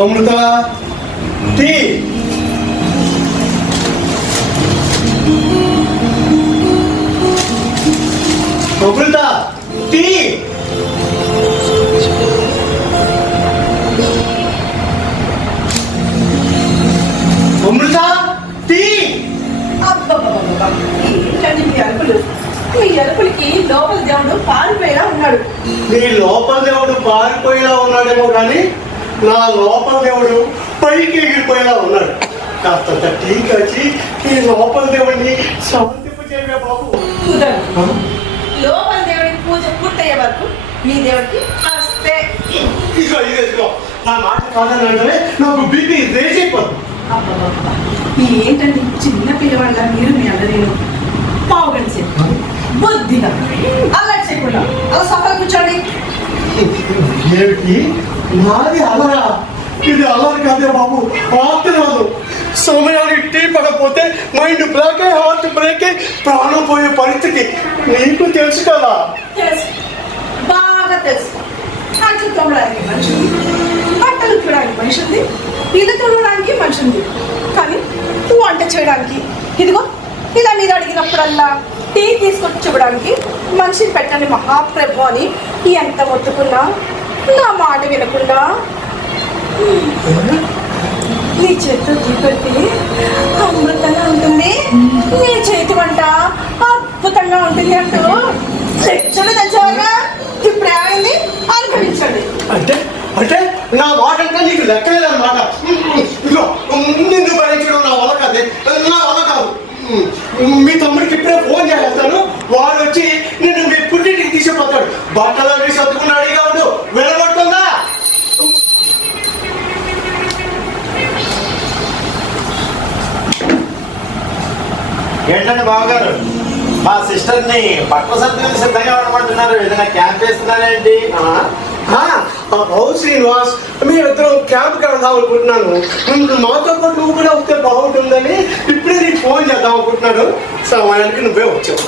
అమృత tea. అమృత tea. అమృత tea. ఏంటండి మీ అరుపులు? మీ అరుపులకి లోపల దేవుడు పారిపోయేలా ఉన్నాడు. నీ లోపల దేవుడు పారిపోయేలా ఉన్నాడేమో కానీ నా లోపల దేవుడు పైకి ఎగిరిపోయేలా ఉన్నాడు. కాస్త టీ కాచి ఈ లోపల దేవుడిని శాంతింపజేయవే బాబు. కుదరదు. లోపల దేవుడికి పూజ పూర్తయ్యే వరకు మీ దేవుడికి అస్తే. ఇదిగో నా మాట కాదని అంటే నాకు బీపీ రేజ్ అయిపోతుంది. ఏంటండి చిన్న పిల్లవాళ్ళ మీరు మీ అల్లరేను పావుగంట సేపు బుద్ధిగా అల్లరి చేయకుండా అలా సఫలు కూర్చోండి. ఏమిటి నాది అలరా? ఇది అల్లరి కాదే బాబు, ఆత్మరాదు. సమయానికి టీ పడకపోతే మైండ్ బ్రేక్ అయ్యి హార్ట్ బ్రేక్ అయ్యి ప్రాణం పోయే పరిస్థితి నీకు తెలుసు కదా. తెలుసు, బాగా తెలుసు. అట్లు తోమడానికి మనిషి ఉంది, బట్టలు ఉతకడానికి మనిషి ఉంది, ఇది తుడవడానికి మనిషి ఉంది. కానీ వంట చేయడానికి ఇదిగో ఇలా మీరు అడిగినప్పుడల్లా టీ తీసుకొచ్చి చూడడానికి మనిషిని పెట్టండి మహాప్రభు అని ఎంత మొత్తుకున్నా నా మాట వినకుండా నీ చేతితో టీ పెడితే అమృతంగా ఉంటుంది, నీ చేతి వంట అద్భుతంగా ఉంటుంది అంటూ తెచ్చుడు తెచ్చేవారా. ఇప్పుడు ఏమైంది అనుభవించండి. అంటే అంటే నా మాట అంటే నీకు లెక్కలేదన్నమాట. ఇదిగో నిన్ను భరించడం నా వల్ల కాదే, నా వల్ల కాదు. మీ తమ్ముడికి ఇప్పుడే ఫోన్ చేస్తాను, వాడు వచ్చి నిన్ను మీ పుట్టింటికి తీసుకుపోతాడు. బట్టలు అవి సర్దుకున్నాడు. అడిగా ఉండు, వెళ్ళబడుతుందా? ఏంటండి బావగారు, మా సిస్టర్ ని పట్ల సర్దుకుని సిద్ధంగా ఉండమంటున్నారు. ఏదైనా క్యాంప్ వేస్తున్నారేంటి? అవును శ్రీనివాస్, మీరిద్దరం క్యాంప్కి వెళ్దాం అనుకుంటున్నాను. మాతో పాటు నువ్వు కూడా వస్తే బాగుంటుందని ఇప్పుడే నీకు ఫోన్ చేద్దాం అనుకుంటున్నాను. సమయానికి నువ్వే వచ్చావు.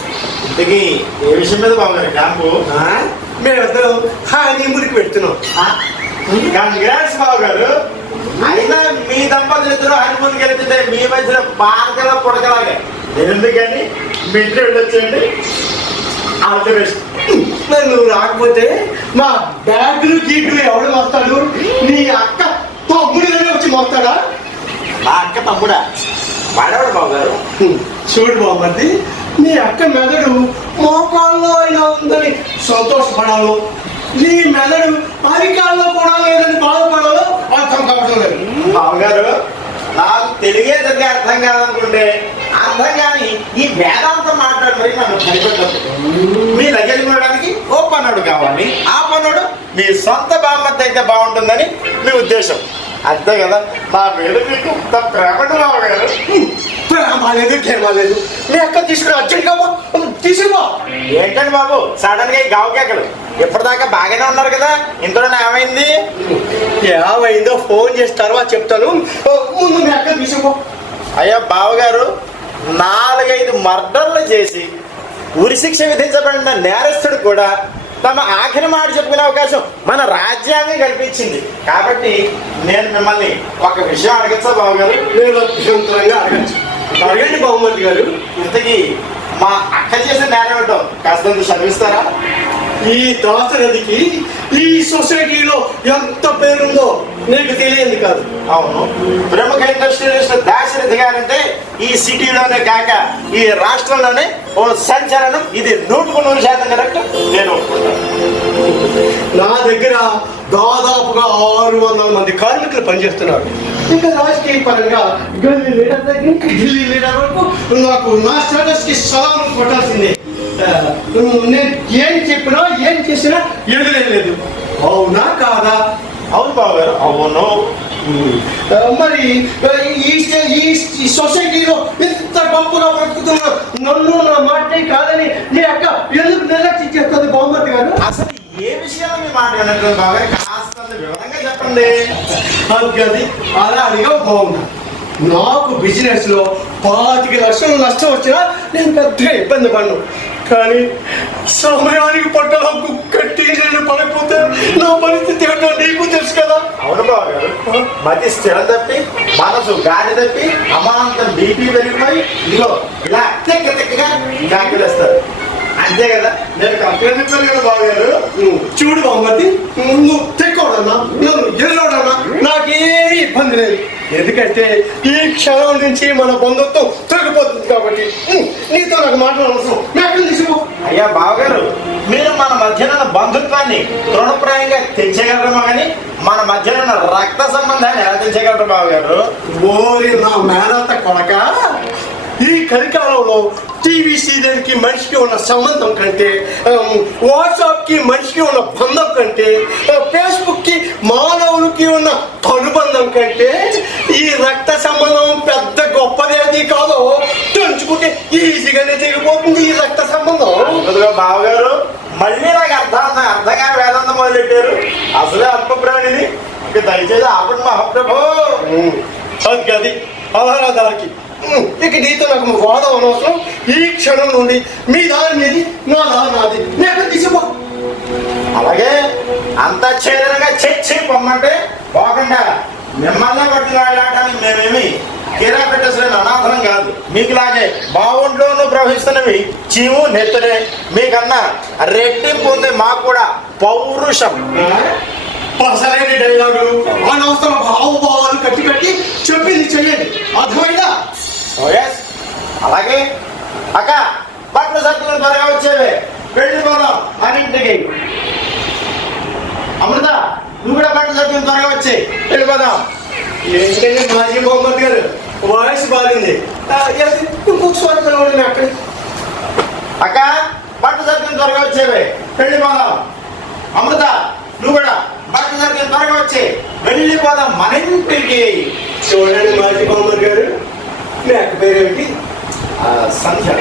ఇంతకీ ఏ విషయం మీద బావగారు క్యాంపు? మేమిద్దరం హనీమూన్కి పెడుతున్నాం. కంగ్రాట్స్ బావగారు. అయినా మీ దంపతులు ఇద్దరు హనీమూన్కి వెళ్తుంటే మీ మధ్యలో పార్కలో పుడకలాగా ఎందుకని మీ ఇంట్లో వెళ్ళొచ్చేయండి. All the best. మరి నువ్వు రాకపోతే మా బ్యాగులు గీకులు ఎవడు మోస్తాడు? నీ అక్క తమ్ముడిగానే వచ్చి మోస్తాడా? మా అక్క తమ్ముడా? వాడేవాడు బావగారు. చూడు బామ్మది, నీ అక్క మెదడు మోకాల్లో అయినా ఉందని సంతోషపడాలో, నీ మెదడు అరికాల్లో కూడా లేదని బాధపడాలో అర్థం కావడం లేదు. బావగారు, నాకు తెలుగే సరిగ్గా అర్థం కాదనుకుంటే అర్థం కాని ఈ వేదాంతం మాట్లాడి నన్ను భయపెట్టదు. మీ లగేజ్ కొనడానికి ఓ పనుడు కావాలి, ఆ పనుడు మీ సొంత బామ్మద్ద అయితే బాగుంటుందని మీ ఉద్దేశం. అంతే కదా? నా మీద మీకు ప్రేమడు బావగారు. ప్రేమ లేదు, కేమ లేదు. నీ అక్క తీసుకుని అర్జెంట్గా తీసుకుపో. ఏంటండి బాబు సడన్ గా గావు కేకలు? ఇప్పటిదాకా బాగానే ఉన్నారు కదా, ఇంతలో ఏమైంది? ఏమైందో ఫోన్ చేసి తర్వాత చెప్తాను, ముందు మీ అక్క తీసుకుపో. అయ్యా బావగారు, 4-5 మర్డర్లు చేసి ఉరిశిక్ష విధించబడిన నేరస్తుడు కూడా తమ ఆఖరి మాట చెప్పుకునే అవకాశం మన రాజ్యాంగం కల్పించింది. కాబట్టి నేను మిమ్మల్ని ఒక విషయం అడగచ్చా బావగారు? నేను అభ్యంతరంగా అడగచ్చు. అడగండి బహుమతి గారు. ఇంతకీ మా అక్క చేసిన నేరం ఏంటో కాస్త చదివిస్తారా? ఈ దాసరథికి ఈ సొసైటీలో ఎంత పేరుందో నీకు తెలియంది కాదు. అవును, ప్రముఖ ఇండస్ట్రియలిస్ట్ దాశరథి గారంటే ఈ సిటీలోనే కాక ఈ రాష్ట్రంలోనే ఓ సంచలనం. ఇది 100% కరెక్ట్, నేను ఒప్పుకుంటాను. నా దగ్గర దాదాపుగా 600 మంది కార్మికులు పనిచేస్తున్నారు. ఇంకా రాజకీయ పరంగా గల్లీ లీడర్ దగ్గర నుంచి ఢిల్లీ లీడర్ వరకు నాకు నా స్టేటస్ కి సలాం కొట్టాల్సిందే. నేను ఏం చెప్పినా ఏం చేసినా ఎదురేలేదు. అవునా కాదా? అవును బావగారు, అవును. మరి ఈ సొసైటీలో ఇంత గొప్పగా బ్రతుకుతున్న నన్ను నా మాటే కాదని నీ అక్క ఎందుకు నిర్లక్ష్యం చేస్తుంది బహుమతి గారు? అసలు ఏ విషయంలో మీ మాట వినట్లేదు బావగారు, కాస్త వివరంగా చెప్పండి. అది అలా అడిగా బాగుంది. నాకు బిజినెస్ లో 25 లక్షలు నష్టం వచ్చినా నేను పెద్దగా ఇబ్బంది పడను. కానీ సమయానికి పట్టలకు కట్టి నేను పడకపోతే నా పరిస్థితి ఏంటో నీకు తెలుసు కదా. అవును బావగారు, మతి స్థిరం తప్పి మనసు గాలి తప్పి అమాంతం బీపీ పెరిగిపోయి ఇదిగో ఇలా తెక్కగా గాకిలేస్తారు. అంతే కదా, నేను కరెక్ట్గా చెప్పాను కదా బావగారు. చూడు బామ్మతి, నువ్వు తెక్కోడన్నా నన్ను ఎల్లోడన్నా నాకేమీ ఇబ్బంది లేదు. ఎందుకంటే ఈ క్షణం నుంచి మన బంధుత్వం తొలగిపోతుంది కాబట్టి నీతో నాకు మాట్లాడవలసిన నాకు తీసుకో. అయ్యా బావగారు, మీరు మన మధ్యన ఉన్న బంధుత్వాన్ని తృణప్రాయంగా తెచ్చగలరమో కానీ మన మధ్యన ఉన్న రక్త సంబంధాన్ని ఎలా తెచ్చగలరు బావగారు? ఓరి నా మేనత్త కొడక, ఈ కలికాలంలో టీవీ సీరియల్ కి మనిషికి ఉన్న సంబంధం కంటే, వాట్సాప్ కి మనిషికి ఉన్న బంధం కంటే, ఫేస్బుక్ కి మానవులకి ఉన్న అనుబంధం కంటే ఈ రక్త సంబంధం పెద్ద గొప్పదేది కాదు. తెంచుకుంటే ఈజీగానే తెగిపోతుంది ఈ రక్త సంబంధం. బావగారు, మళ్ళీ నాకు అర్థంగా వేదాంతం మొదలెట్టారు. అసలే అల్ప ప్రాణిని, దయచేసి ఆపండి మహాప్రభు. అది ఆహారాదానికి ఇక నీతో నాకు వాదం అనవసరం. ఈ క్షణం నుండి మీ దాని మీది నా దాని నాది, నేను తీసిపో. అలాగే అంత ఛేదనగా చచ్చి పొమ్మంటే పోకుండా మిమ్మల్ని పట్టిన వెళ్ళడానికి మేమేమి కీరా పెట్టేసిన అనాథనం కాదు. మీకులాగే బావుంట్లోనూ ప్రవహిస్తున్నవి చీము నెత్తనే, మీకన్నా రెట్టింపు ఉంది మాకు కూడా పౌరుషం. అసలైన డైలాగులు అనవసరం భావభావాలు కట్టి కట్టి చెప్పింది చెయ్యండి, అర్థమైందా? అలాగే అక్క, బట్టల సత్తులు త్వరగా వచ్చేవే, వెళ్ళిపోదాం అన్నింటికి. అమృత, నువ్వు కూడా బట్టల సత్తులు త్వరగా వచ్చి వెళ్ళిపోదాం. ఏంటంటే మాజీ మొహమ్మద్ గారు వాయిస్ బాలింది, ఇంకొక స్వరం పిలవండి అక్కడ. అక్క, బట్టల సత్తులు త్వరగా వచ్చేవే, వెళ్ళిపోదాం. అమృత, నువ్వు కూడా బట్టల సత్తులు త్వరగా వచ్చి వెళ్ళిపోదాం మన ఇంటికి. చూడండి మాజీ మొహమ్మద్ గారు, మేక పేరేమిటి? సంధ్య.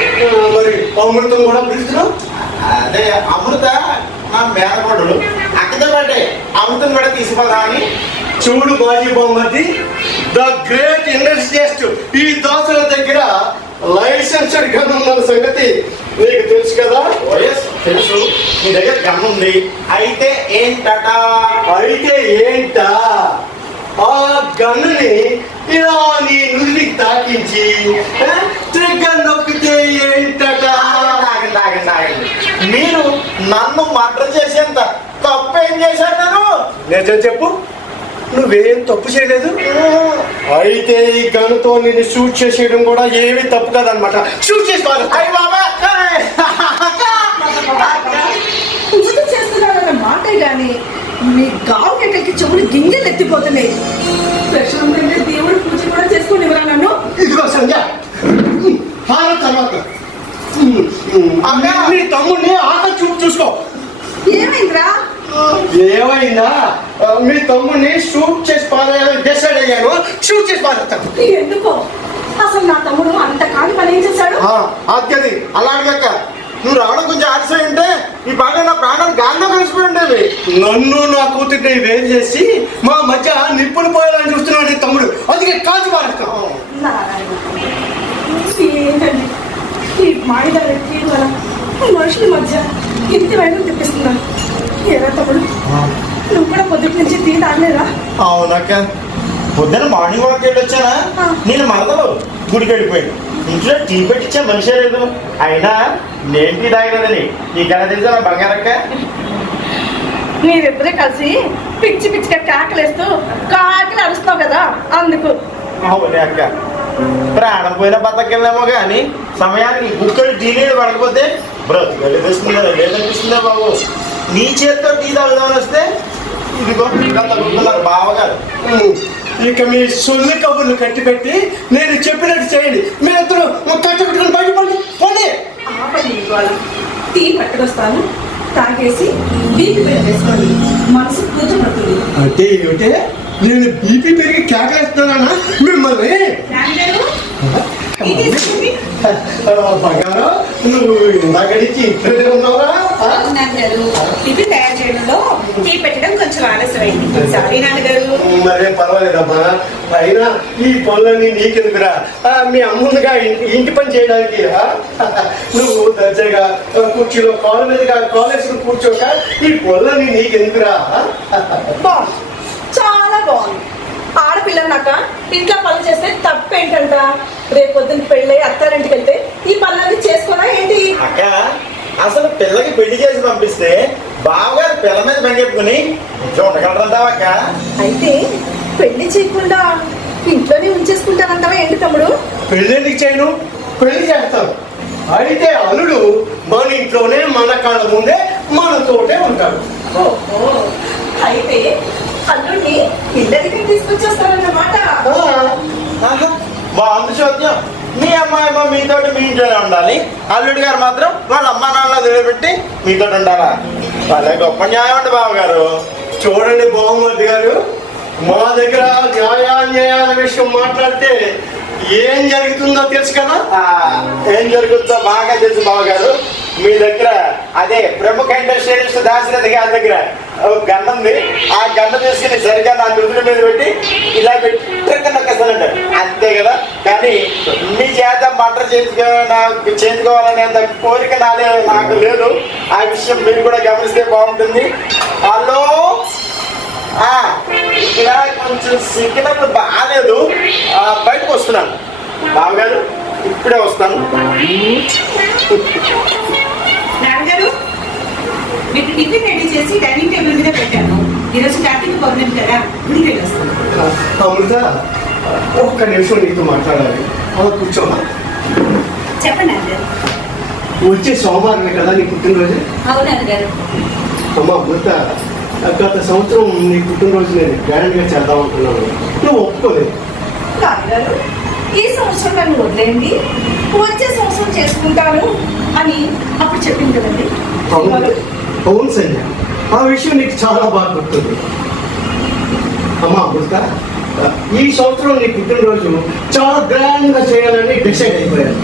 మరి అమృతం కూడా పిలుస్తున్నాం. అదే అమృత నా మేనకోడలు, అక్కతో పాటే అమృతం కూడా తీసుకుపోదామని. చూడు మాజీ బొమ్మది, ద గ్రేట్ ఇండస్ట్రియలిస్ట్ ఈ దోసల దగ్గర లైసెన్స్డ్ గన్ ఉన్న సంగతి నీకు తెలుసు కదా? తెలుసు, మీ దగ్గర గన్ ఉంది. అయితే ఏంటట? అయితే ఏంటా, ఆ గన్నుని ఇలా నీ నుదికి తాకించి ట్రిగ్గర్ నొక్కితే ఏంటట? మీరు నన్ను మర్డర్ చేసేంత తప్పేం చేశాను నేను? నిజం చెప్పు, నువ్వేం తప్పు చేయలేదు. అయితే ఈ గన్నుతో నిన్ను షూట్ చేసేయడం కూడా ఏమీ తప్పు కాదనమాట. షూట్ చేసి అయ్యి బాబా పూజ చేస్తున్నాడన్న మాటే గాని మీ గావు ఎక్కడికి చెవులు గింజలు ఎత్తిపోతున్నాయి. ప్రశాంతంగా దేవుడు పూజ కూడా చేసుకుని ఇవ్వరా నన్ను. ఇదిగో సంధ్య, తర్వాత నీ తమ్ముడిని ఆకలి చూసుకో. ఏమైందిరా? ఏమైందా? మీ తమ్ముడిని షూట్ చేసి పారేయాలని డిసైడ్ అయ్యాను. షూట్ చేసి పారేస్తాను. ఎందుకో? అసలు నా తమ్ముడు అంత కాని పని ఏం చేశాడు? అది అలాగే నువ్వు రావడం కొంచెం ఆలస్యం ఉంటే ఈ బాగా నా ప్రాణాలు గాల్లో కలిసిపోయి ఉండేవి. నన్ను నా కూతుర్ని వేరు చేసి మా మధ్య నిప్పులు పోయాలని చూస్తున్నాడు తమ్ముడు, అందుకే కాల్చి పారేస్తాం. ఏంటండి ఈ మాయదారి వల్ల మనుషుల మధ్య ఇంటి వైపు తెప్పిస్తున్నాను. ఏరా తమ్ముడు, నువ్వు కూడా పొద్దుటి నుంచి టీ తాగలేదా? అవునక్క, పొద్దున్న మార్నింగ్ వాక్ వెళ్ళొచ్చానా, నేను మరదలు గుడికి వెళ్ళిపోయాను. ఇంట్లో టీ పెట్టించే మనిషే లేదు. అయినా నేను టీ తాగలేదని నీకెలా తెలుసా నా బంగారక్క? మీరిద్దరే కలిసి పిచ్చి పిచ్చిగా కాకలేస్తూ కాకిలు అరుస్తావు కదా, అందుకు. అవునే అక్క, ప్రాణం పోయిన బతకెళ్ళామో కానీ సమయానికి కుక్కలు టీ నీళ్ళు పడకపోతే బ్రతుకు తెస్తుందా లేదనిపిస్తుందా బాబు? నీ చేతితో టీ తాగుదామని వస్తే ఇదిగో నాకు బావగారు. ఇక మీ సొల్లి కబుర్లు కట్టి పెట్టి నేను చెప్పినట్టు చేయండి. మీరిద్దరు కట్టుకుని బయటపడి పోండి. టీ పట్టుకొస్తాను, తాగేసి బీపీ వేసుకోండి, మనసు కూర్చోబడుతుంది. అంటే ఏమిటే, నేను బీపీ పెరిగి కేకలేస్తున్నానా మిమ్మల్ని? బంగారం, నువ్వు ఇందాక నుంచి ఇంట్లోనే ఉన్నావురా? టిఫిన్ తయారు చేయడంలో టీ పెట్టడం కొంచెం ఆలస్యమైంది. సారీ నాన్నగారు. మరేం పర్వాలేదమ్మా. అయినా ఈ పనులన్నీ నీకెందుకురా? మీ అమ్ముందిగా ఇంటి పని చేయడానికి నువ్వు దర్జాగా కుర్చీలో కాలు మీదుగా కాలేజీలో కూర్చోక ఈ పనులన్నీ నీకెందుకురా? బాగుంది, చాలా బాగుంది. ఆడపిల్లన్నాక ఇంట్లో పనులు చేస్తే తప్పేంటంట? రేపు పొద్దున్న పెళ్ళి అత్తారింటికి వెళ్తే ఈ పనులన్నీ చేసుకోరా ఏంటి? అక్క అసలు పిల్లకి పెళ్లి చేసి పంపిస్తే బావగారు పిల్ల మీద బంగెట్టుకుని ఇంట్లో ఉండగలరంటావా అక్క? అయితే పెళ్లి చేయకుండా ఇంట్లోనే ఉంచేసుకుంటానంటావా ఏంటి తమ్ముడు? పెళ్ళెందుకు చేయను? పెళ్లి చేస్తాను. అయితే అల్లుడు మన ఇంట్లోనే మన కళ్ళ ముందే మనతోటే ఉంటాడు. ఓహో, అయితే అల్లుడిని ఇద్దరికి తీసుకొచ్చేస్తారన్నమాట. బాగుంది చూద్దాం. మీ అమ్మాయి మీతో మీ ఇంట్లోనే ఉండాలి, అల్లుడి గారు మాత్రం వాళ్ళ అమ్మా నాన్న వదిలిపెట్టి మీతో ఉండాలా? వాళ్ళ గొప్ప న్యాయం అండి బావగారు. చూడండి బావమర్ది గారు, మా దగ్గర న్యాయాన్యాయాల విషయం మాట్లాడితే ఏం జరుగుతుందో తెలుసు కదా. ఏం జరుగుతుందో బాగా తెలుసు బావగారు. మీ దగ్గర అదే ప్రముఖ ఇండస్ట్రియలిస్ట్ దాశరథి గారి దగ్గర గన్న ఉంది. ఆ గన్న తీసుకుని సరిగ్గా నా నుదురు మీద పెట్టి ఇలా పెట్టి నొక్కేస్తానండి, అంతే కదా. కానీ మీ చేత మటర్ చేయించుకోవాలనేంత కోరిక నాకు లేదు. ఆ విషయం మీరు కూడా గమనిస్తే బాగుంటుంది. హలో, ఇక్కడ కొంచెం సిగ్నల్ బాగాలేదు, బయటకు వస్తున్నాను బావగారు, ఇప్పుడే వస్తాను. నాన్నగారు, మీకు టిఫిన్ రెడీ చేసి డైనింగ్ టేబుల్ మీద పెట్టాను. ఈరోజు కార్తీక పౌర్ణమి కదా, గుడికి వెళ్ళొస్తాను. అమృత, ఒక్క నిమిషం నీతో మాట్లాడాలి. అలా కూర్చోమా. చెప్పండి నాన్నగారు. వచ్చే సోమవారమే కదా నీ పుట్టినరోజు? అవును నాన్నగారు. అమ్మ అమృత, గత సంవత్సరం నీ పుట్టినరోజు నేను గ్రాండ్గా చేద్దాం అనుకున్నాను, నువ్వు ఒప్పుకోలేదు. నాన్నగారు, ఈ సంవత్సరం నన్ను వదిలేయండి, వచ్చే సంవత్సరం చేసుకుంటాను అని అప్పుడు చెప్పింది కదండి. అవును సంజయ్, ఆ విషయం నీకు చాలా బాగా గుర్తుంది. అమ్మా అమృత, ఈ సంవత్సరం నీ పుట్టినరోజు చాలా గ్రాండ్గా చేయాలని డిసైడ్ అయిపోయాను.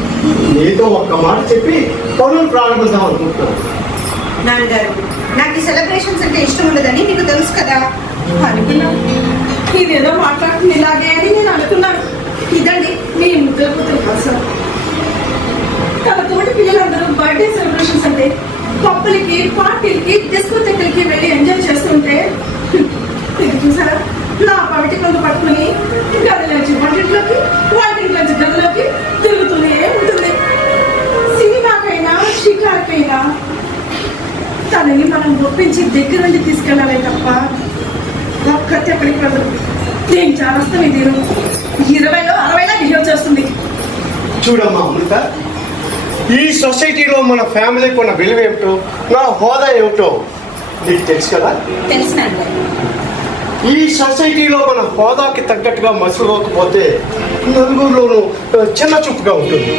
నీతో ఒక్క మాట చెప్పి పనులు ప్రారంభిద్దాం అనుకుంటున్నాను. నాన్నగారు, నాకు సెలబ్రేషన్స్ అంటే ఇష్టం ఉండదని మీకు తెలుసు కదా. అనుకున్నాను, ఇదేదో మాట్లాడుతుంది ఇలాగే అని నేను అనుకున్నాను. ఇదండి మీ ముగ్గురు కూతురు కోసం. తన తోటి పిల్లలందరూ బర్త్డే సెలబ్రేషన్స్ అంటే పప్పులకి, పార్టీలకి, డిస్కోటెక్లకి వెళ్ళి ఎంజాయ్ చేస్తుంటే ఇది చూసారా, నా పవిటి కొంత పట్టుకుని గదిలోంచి వంటింట్లోకి, వంటింట్లోంచి గదిలోకి తిరుగుతూనే ఉంటుంది. సినిమాకైనా షికార్కైనా తనని మనం ఒప్పించి దగ్గర నుండి తీసుకెళ్ళాలి తప్ప ఒక్కటి ఎక్కడికి వెళ్ళదు. నేను చాలస్తాం ఇది 20లో 60లా బిహేవ్ చేస్తుంది. చూడమ్మా అమృత, ఈ సొసైటీలో మన ఫ్యామిలీకి ఉన్న విలువ ఏమిటో, నా హోదా ఏమిటో నీకు తెలుసు కదా. తెలిసినండి. ఈ సొసైటీలో మన హోదాకి తగ్గట్టుగా మసులుకోకపోతే నలుగురిలోనూ చిన్న చూపుగా ఉంటుంది.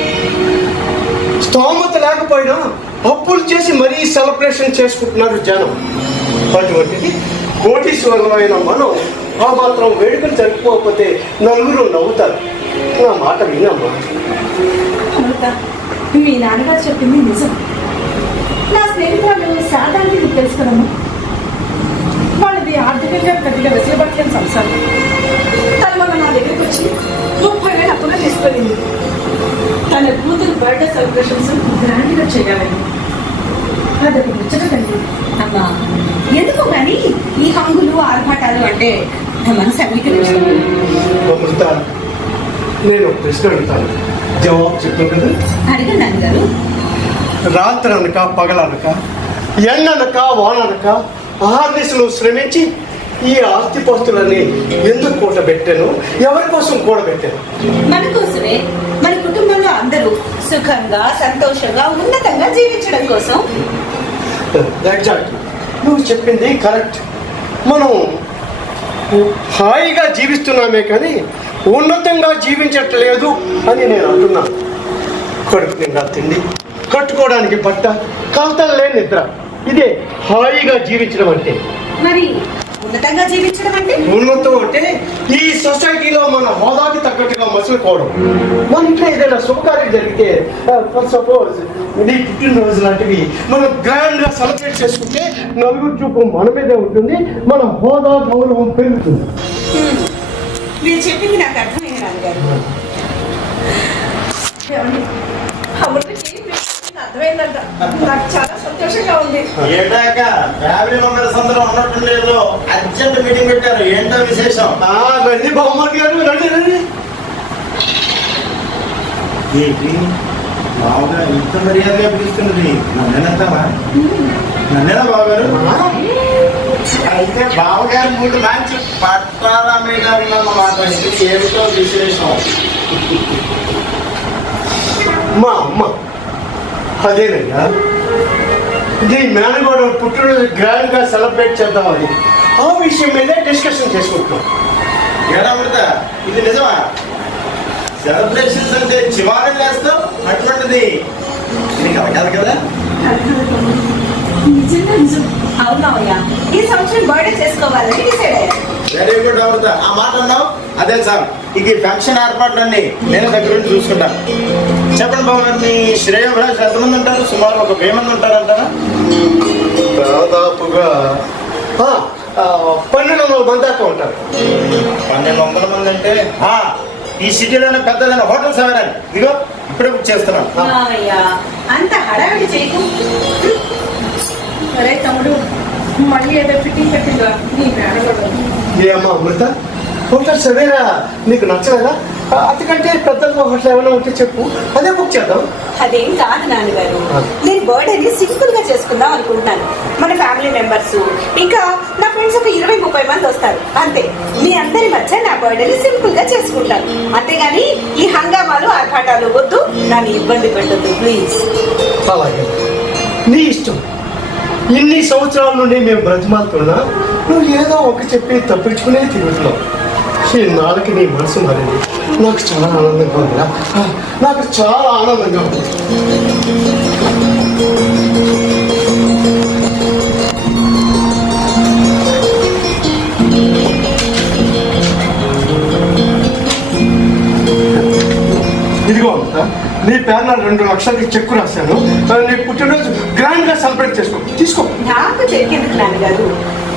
స్తోమత లేకపోయినా అప్పులు చేసి మరీ సెలబ్రేషన్ చేసుకుంటున్నారు జనం. అటువంటిది కోటీశ్వరులమైన మనం ఆ మాత్రం వేడుకలు జరుపుకోకపోతే నలుగురు నవ్వుతారు. నా మాట వినమ్మా. అమృత, మీ నాన్నగారు చెప్పింది నిజం. నా స్నేహితులు శాతానికి నీకు తెలుసు కదమ్మా. వాళ్ళది ఆర్థికంగా పెద్దగా వెసులుబాట్లేని సంసారం. తన వల్ల నా దగ్గరికి వచ్చి 30,000 అప్పుగా తీసుకెళ్ళింది. తన కూతురు బర్త్డే సెలబ్రేషన్స్ గ్రాండ్గా చేయాలని. అదొక ముచ్చటండి. అమ్మా, ఎందుకు కానీ ఈ హంగులు ఆర్భాటాలు అంటే నా మనసు అంగీకరించాను. అమృత, నేను ప్రశ్న అడుగుతాను, జవాబు చెప్పాను కదా. అడగండి నాన్నగారు. రాత్రి అనక పగలనక, ఎండనక వాననక ఆర్నిసులు శ్రమించి ఈ ఆస్తిపాస్తులన్నీ ఎందుకు కూడబెట్టాను, ఎవరి కోసం కూడబెట్టాను? మన కోసమే. మన కుటుంబంలో అందరూ సుఖంగా, సంతోషంగా, ఉన్నతంగా జీవించడం కోసం. ఎగ్జాక్ట్లీ, నువ్వు చెప్పింది కరెక్ట్. మనం హాయిగా జీవిస్తున్నామే కానీ ఉన్నతంగా జీవించట్లేదు అని నేను అంటున్నాను. కడుపు నిండా తిండి, కట్టుకోవడానికి బట్ట, కలతలు లేని నిద్ర, ఇదే హాయిగా జీవించడం అంటే. మరి ఉన్నతంగా జీవించడం అంటే? ఉన్నతం అంటే ఈ సొసైటీలో మన హోదాకి తగ్గట్టుగా మసులుకోవడం. మన ఇంట్లో ఏదైనా శుభకార్యం జరిగితే ఫర్ సపోజ్ నీ పుట్టినరోజు లాంటివి మనం గ్రాండ్ గా సెలబ్రేట్ చేసుకుంటే నలుగురు చూపు మన మీదే ఉంటుంది, మన హోదా గౌరవం పెరుగుతుంది. మీరు చెప్పింది నాకు అర్థమైంది నాన్నగారు. అర్థమైందంట. నాకు చాలా సంతోషంగా ఉంది. ఏంటాక ఫ్యామిలీ మెంబర్స్ అందరూ ఉన్నట్టు అర్జెంట్ మీటింగ్ పెట్టారు. ఏంటో విశేషం? రండి బహుమతి గారు, రండి రండి. ఏంటి బావగా ఇంత మర్యాదగా పిలుస్తున్నది? నన్నేనంటావా? నన్నేనా బావగారు? అయితే బావగారు మూడు మంచి పట్టాల మీద ఉన్నమాట. ఇది ఏమిటో విశేషం? మా అమ్మ అదేనయ్యా, నీ మేనగోడ పుట్టినరోజు గ్రాండ్ గా సెలబ్రేట్ చేద్దామని ఆ విషయం మీదే డిస్కషన్ చేసుకుంటున్నాం. ఏడమృత, ఇది నిజమా? సెలబ్రేషన్స్ అంటే చివారం లేస్తాం అటువంటిది నీకు అడగాలి కదా? నిజంగా నిజం. అవునవుయా, ఈ సంవత్సరం బర్త్డే చేసుకోవాలని డిసైడ్ అయ్యా. వెరీ గుడ్ అమృత, ఆ మాట అన్నావు. అదే సార్, ఇక ఫంక్షన్ ఏర్పాట్లన్నీ నేను దగ్గర నుండి చూసుకుంటాను. చెప్పండి బాబు గారు, మీ శ్రేయోభిలాష్ ఎంతమంది ఉంటారు? సుమారు ఒక 1000 మంది ఉంటారంటారా? దాదాపుగా 1200 మంది దాకా ఉంటారు. 1200 మంది అంటే ఈ సిటీలోనే పెద్దదైన హోటల్స్ ఎవరండి? ఇదిగో ఇప్పుడే బుక్ చేస్తున్నాను. అంత హడావిడి చేయకు. సరే తమ్ముడు, మళ్ళీ ఏదో ఫిట్టింగ్ పెట్టిందా నీ మేనగోడ? ఏమ్మా అమృత, హోటల్ సవేరా నీకు నచ్చలేదా? అంతకంటే పెద్ద హోటల్ ఏమైనా ఉంటే చెప్పు, అదే బుక్ చేద్దాం. అదేం కాదు నాన్నగారు, నేను బర్త్డేని సింపుల్ గా చేసుకుందాం అనుకుంటున్నాను. మన ఫ్యామిలీ మెంబర్స్ ఇంకా నా ఫ్రెండ్స్ ఒక 20-30 మంది వస్తారు అంతే. మీ అందరి మధ్య నా బర్త్డేని సింపుల్ గా చేసుకుంటాను, అంతేగాని ఈ హంగామాలు ఆర్భాటాలు వద్దు, నన్ను ఇబ్బంది పెట్టద్దు ప్లీజ్. అలాగే, నీ ఇష్టం. ఇన్ని సంవత్సరాల నుండి మేము బ్రతిమాలుతున్నా నువ్వు ఏదో ఒక చెప్పి తప్పించుకునే తిరుగుతున్నావు. ఇన్నాళ్ళకి నీ మనసు మారింది. నాకు చాలా ఆనందంగా ఉందిరా, నాకు చాలా ఆనందంగా ఉంది. ఇదిగో అంతా నీ పేరున 2 లక్షలకి చెక్కు రాశాను. నీ పుట్టినరోజు గ్రాండ్ గా సెలబ్రేట్ చేసుకో, తీసుకో. నాకు చెక్కేందుకు నాన్నగారు,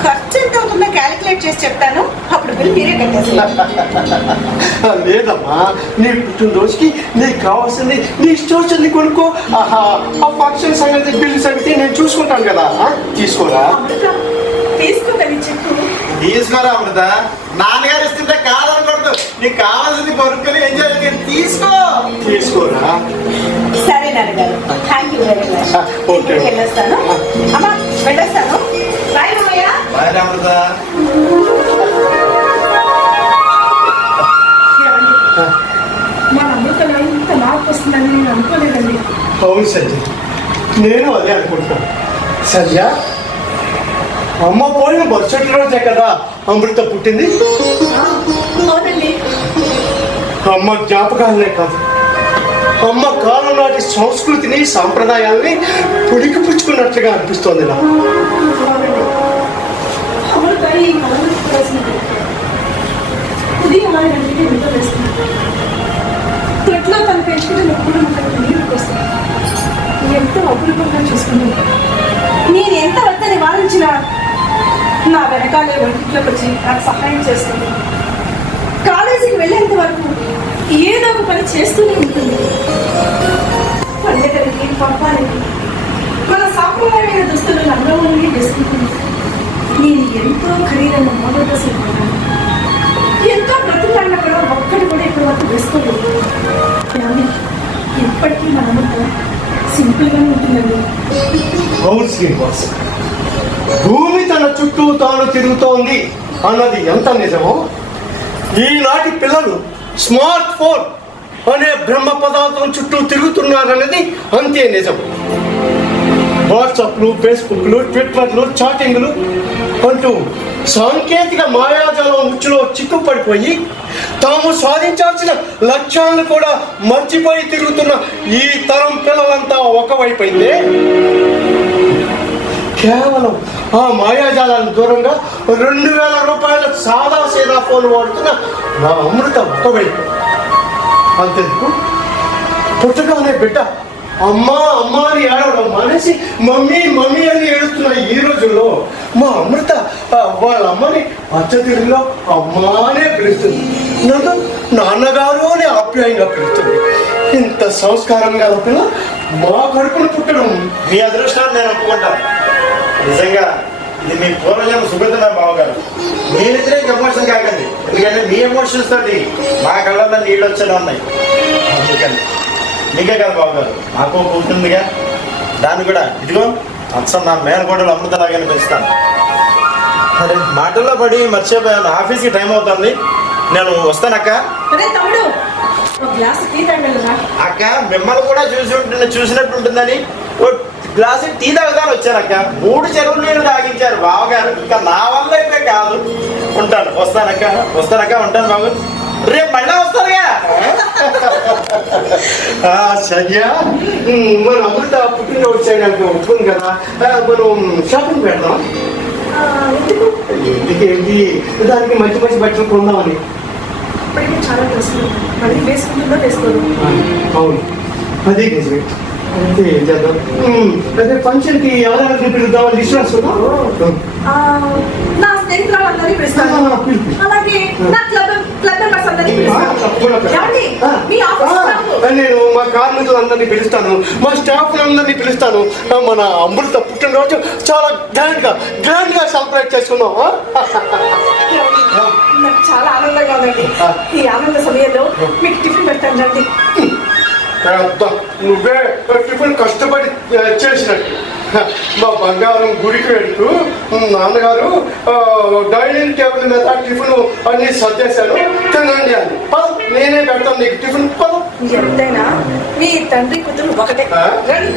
ఖర్చు ఎంత అవుతుందో క్యాలిక్యులేట్ చేసి చెప్తాను, అప్పుడు బిల్ మీరే కట్టేస్తారు. లేదమ్మా, నీ పుట్టినరోజుకి నీకు కావాల్సింది నీ ఇష్టం వచ్చింది కొనుక్కో. ఆ ఫంక్షన్ సంగతి, బిల్లు సంగతి నేను చూసుకుంటాను కదా. తీసుకోరా. తీసుకోగలి చెప్పు. తీసుకోరా అమృత, నాన్నగారు ఇస్తుంటే కాదనకూడదు. నీకు కావాల్సింది కొనుక్కొని ఎంజాయ్ చేసి తీసుకోరా. సరే నాన్నగారు, thank you very much. Okay, వెళ్ళొస్తాను అమ్మా, వెళ్ళొస్తాను. బాయ్ మామయ్య. బాయ్ అమృత. మా అమృతలో ఇంత మార్పు వస్తుందని నేను అనుకోలేదండి. అవును సంజయ్, నేను అదే అనుకుంటున్నాను. సంజయ్, అమ్మ పోయిన మరుసటి రోజే కదా అమృత పుట్టింది. అవునండి. అమ్మ జ్ఞాపకాలనే కాదు, అమ్మ కాలం నాటి సంస్కృతిని సాంప్రదాయాల్ని పుడికి పుచ్చుకున్నట్లుగా అనిపిస్తోంది నాకు. అమృత ఈ కళను రాసినది ఉదయం అలాంటి ఇంట్లో వేస్తున్నాను. తొట్లో తను పెంచుకుంటే నొప్పులు మనకు నీరు వస్తుంది. ఎంతో అపురూపంగా చూసుకున్నాను. నేను ఎంత వద్ద నివారించినా నా వెనకాలే వంటిట్లోకి వచ్చి నాకు సహాయం చేస్తుంది. కాలేజీకి వెళ్ళేంత వరకు ఏదో ఒక పని చేస్తూనే ఉంటుంది. పండుగలకి పబ్బాలకి మన సాంప్రదాయమైన దుస్తులు రంగంలోనే వేసుకుంటుంది. నేను ఎంతో ఖరీదైన మోడల్ డ్రెస్సులు కొన్నాను. ఎంతో బ్రతుకులన్నా కూడా ఒక్కటి కూడా ఇప్పటి వరకు వేసుకోలేదు. కానీ ఇప్పటికీ మన అమ్మతో సింపుల్గానే ఉంటుందండి. అవును శ్రీనివాస్, భూమి తన చుట్టూ తాను తిరుగుతోంది అన్నది ఎంత నిజమో, ఈనాటి పిల్లలు స్మార్ట్ ఫోన్ అనే బ్రహ్మ పదార్థం చుట్టూ తిరుగుతున్నారన్నది అంతే నిజం. వాట్సాప్లు, ఫేస్బుక్లు, ట్విట్టర్లు, చాటింగ్లు అంటూ సాంకేతిక మాయాజాలం ఉచ్చులో చిక్కుపడిపోయి తాము సాధించాల్సిన లక్ష్యాలను కూడా మర్చిపోయి తిరుగుతున్న ఈ తరం పిల్లలంతా ఒకవైపైతే కేవలం ఆ మాయాజాలానికి దూరంగా 2000 రూపాయల సాదా సీదా ఫోన్ వాడుతున్న నా అమృత ఒక్కవైపు. అంతెందుకు, పుట్టగానే బిడ్డ అమ్మా అమ్మా అని ఏడవడం మానేసి మమ్మీ మమ్మీ అని ఏడుస్తున్న ఈ రోజుల్లో మా అమృత వాళ్ళ అమ్మని పచ్చతిరిలో అమ్మా అనే పిలుస్తుంది, నన్ను నాన్నగారు అని ఆప్యాయంగా పిలుస్తుంది. ఇంత సంస్కారం గల పిల్ల మా కడుపును పుట్టడం మీ అదృష్టాన్ని నేను ఒప్పుకుంటాను. నిజంగా ఇది మీ పూర్వజన్మ సుగతమే బావగారు. మీరిద్దరే ఎమోషన్ కాకండి, ఎందుకంటే మీ ఎమోషన్స్ తోటి మా కళ్ళల్లో నీళ్ళు వచ్చేలా ఉన్నాయి. అందుకని మీకే కదా బావగారు, నాకు కూర్చుందిగా, దాన్ని కూడా ఇదిగో అచ్చం నా మేనకోటలు అమృతలాగానే పెంచుతాను. అరే మాటల్లో పడి మర్చిపోయాను, ఆఫీస్కి టైం అవుతుంది, నేను వస్తానక్క. అదే తమ్ముడు, ఒక గ్లాస్ టీ తాగలరా? అక్క మిమ్మల్ని కూడా చూసినట్టు ఉంటుందని ఓ గ్లాసు టీ తాగుతాను వచ్చానక్క. 3 చెరువులు నీళ్ళు తాగించారు బావగారు, ఇంకా నా వల్ల అయితే కాదు. ఉంటాను, వస్తానక్క ఉంటాను బాబు. రేపు మళ్ళీ వస్తారుగా. సరిగా మన అమృత పుట్టినరోజు చేయడానికి ఒప్పుకుంది కదా, మనం షాపింగ్ పెడదాం. ఎందుకేంటి, దానికి మంచి మంచి బట్టలు కొందామని. ఇప్పటికే చాలా డ్రెస్సులు మళ్ళీ వేసుకుంటుందో వేసుకోరు. అవును, అదే నిజమే. అయితే ఏం చేద్దాం, అదే ఫంక్షన్కి ఎవరెవరిని పిలుద్దామని లిస్ట్ రాసుకుందాం. నా స్నేహితులందరినీ పిలుస్తాను, అలాగే నా క్లబ్ మెంబర్స్ అందరినీ పిలుస్తాను. ఏమండి, మీ ఆఫీస్ నాకు నేను మా కార్మికులందరినీ పిలుస్తాను, మా స్టాఫ్ అందరినీ పిలుస్తాను. మన అమృత పుట్టినరోజు చాలా గ్రాండ్ గా సెలబ్రేట్ చేసుకుందాం. నాకు చాలా ఆనందంగా ఉందండి. ఈ ఆనంద సమయంలో మీకు టిఫిన్ పెడతాను రండి. నువ్వే టిఫిన్ కష్టపడి చేసినట్టు. మా బంగారం గుడికి వెళ్తూ నాన్నగారు డైనింగ్ టేబుల్ మీద టిఫిన్ అన్ని సర్దేశాను, తినండి అని. నేనే పెడతాను నీకు టిఫిన్. ఎంతైనా మీ తండ్రి కూతురు ఒకటే. రండి.